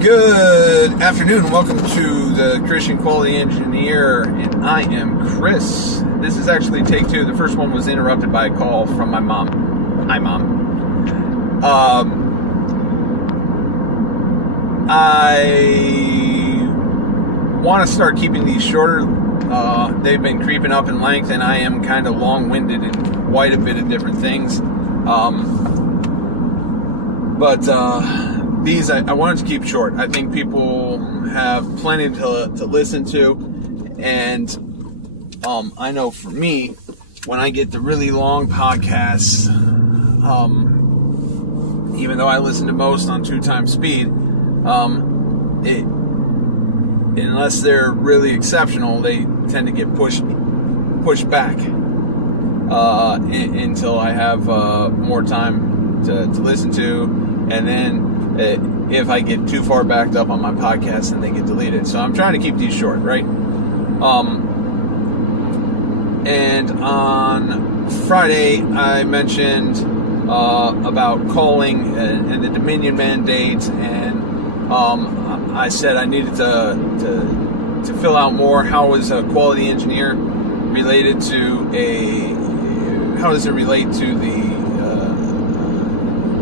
Good afternoon and welcome to the Christian Quality Engineer, and I am Chris. This is actually take two. The first one was interrupted by a call from my mom. Hi, Mom. I want to start keeping these shorter. They've been creeping up in length, and I am kind of long-winded in quite a bit of different things. These I wanted to keep short. I think people have plenty to listen to, and I know for me, when I get the really long podcasts, even though I listen to most on 2x speed, unless they're really exceptional, they tend to get pushed back until I have more time to listen to, and then if I get too far backed up on my podcast, then they get deleted. So I'm trying to keep these short, right? And on Friday, I mentioned about calling and the Dominion mandate, and I said I needed to fill out more. How is a quality engineer related to how does it relate to the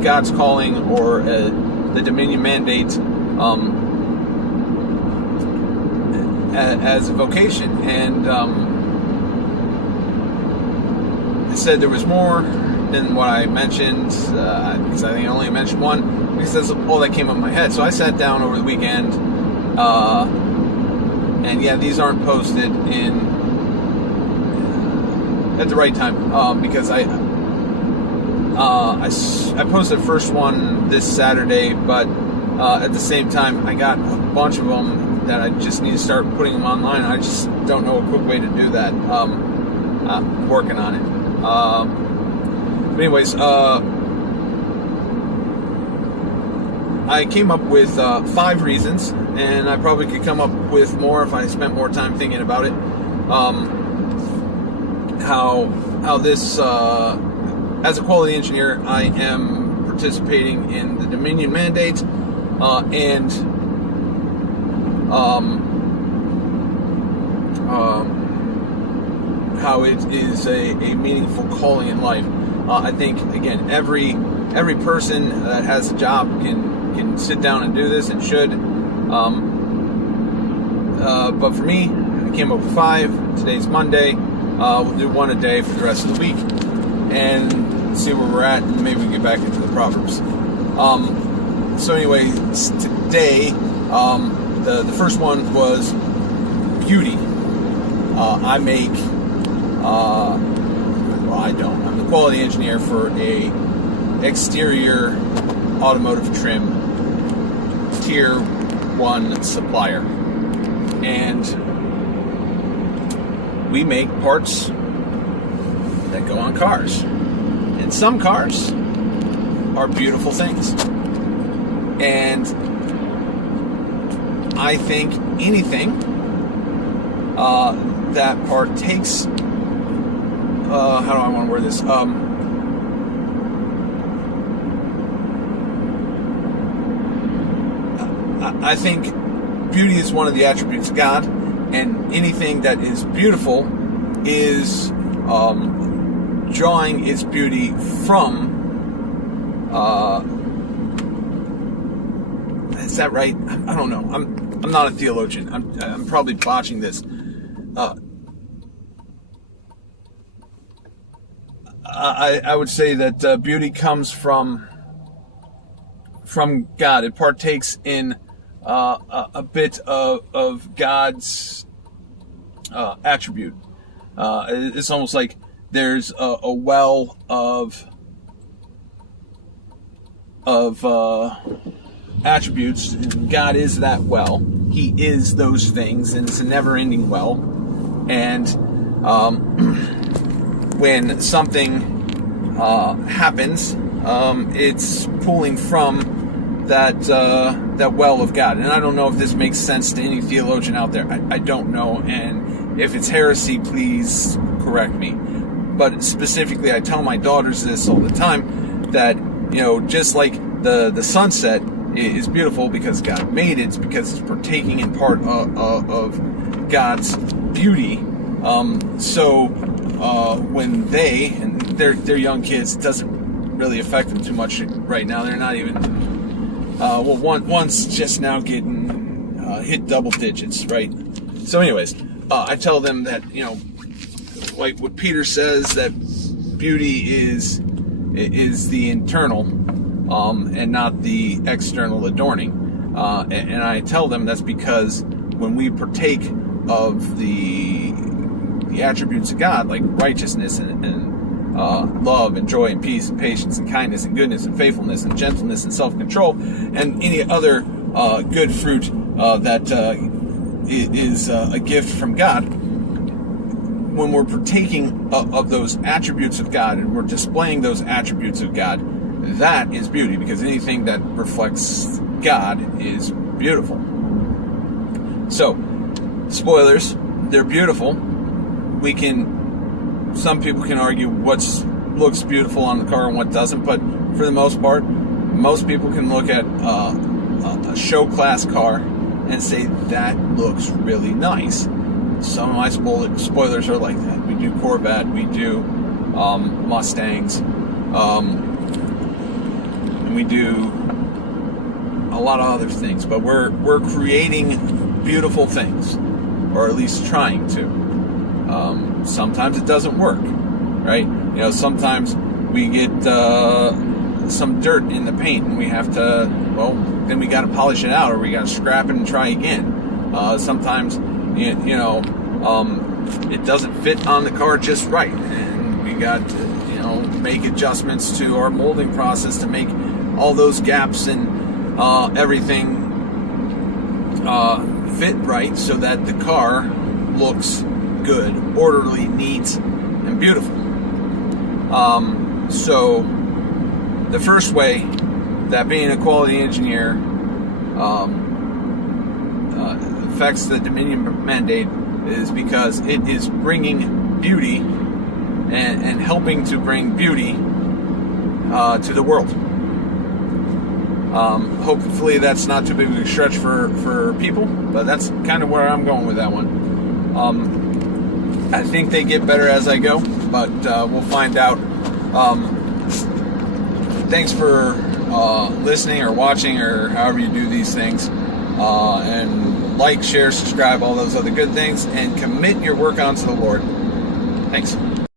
God's calling or the Dominion mandate as a vocation? And I said there was more than what I mentioned, because I think I only mentioned one, because that's all that came up in my head. So I sat down over the weekend, and yeah, these aren't posted at the right time, because I posted the first one this Saturday, but at the same time, I got a bunch of them that I just need to start putting them online. I just don't know a quick way to do that. I'm working on it. But anyways, I came up with 5 reasons, and I probably could come up with more if I spent more time thinking about it. How this as a quality engineer, I am participating in the Dominion mandate, and how it is a meaningful calling in life. I think, again, every person that has a job can sit down and do this and should. But for me, I came up with 5. Today's Monday. We'll do one a day for the rest of the week, and see where we're at, and maybe we get back into the Proverbs. So anyway, today, the first one was beauty. I make, I don't. I'm the quality engineer for a exterior automotive trim tier 1 supplier, and we make parts that go on cars. And some cars are beautiful things. And I think anything that partakes, how do I want to word this? I think beauty is one of the attributes of God, and anything that is beautiful is drawing its beauty from, is that right? I don't know. I'm not a theologian. I'm probably botching this. I would say that beauty comes from God. It partakes in a bit of God's attribute. It's almost like there's a well of attributes. God is that well. He is those things, and it's a never-ending well. And when something happens, it's pulling from that well of God. And I don't know if this makes sense to any theologian out there. I don't know, and if it's heresy, please correct me. But specifically, I tell my daughters this all the time, that, you know, just like the sunset is beautiful because God made it. It's because it's partaking in part of God's beauty. So when and they're young kids, it doesn't really affect them too much right now. They're not even one's just now getting hit double digits, right? So anyways, I tell them that, like what Peter says, that beauty is the internal and not the external adorning. And I tell them that's because when we partake of the attributes of God, like righteousness and love and joy and peace and patience and kindness and goodness and faithfulness and gentleness and self-control and any other good fruit that is a gift from God, when we're partaking of those attributes of God and we're displaying those attributes of God, that is beauty, because anything that reflects God is beautiful. So, spoilers, they're beautiful. Some people can argue what looks beautiful on the car and what doesn't, but for the most part, most people can look at a show class car and say that looks really nice. Some of my spoilers are like that. We do Corvette, we do Mustangs, and we do a lot of other things. But we're creating beautiful things, or at least trying to. Sometimes it doesn't work, right? Sometimes we get some dirt in the paint, and we have to, then we got to polish it out, or we got to scrap it and try again. Sometimes, it doesn't fit on the car just right, and we got to, make adjustments to our molding process to make all those gaps and everything fit right, so that the car looks good, orderly, neat, and beautiful. So the first way that being a quality engineer affects the Dominion mandate is because it is bringing beauty and helping to bring beauty to the world. Hopefully that's not too big of a stretch for people, but that's kind of where I'm going with that one. I think they get better as I go, but we'll find out. Thanks for listening or watching, or however you do these things. And like, share, subscribe, all those other good things, and commit your work onto the Lord. Thanks.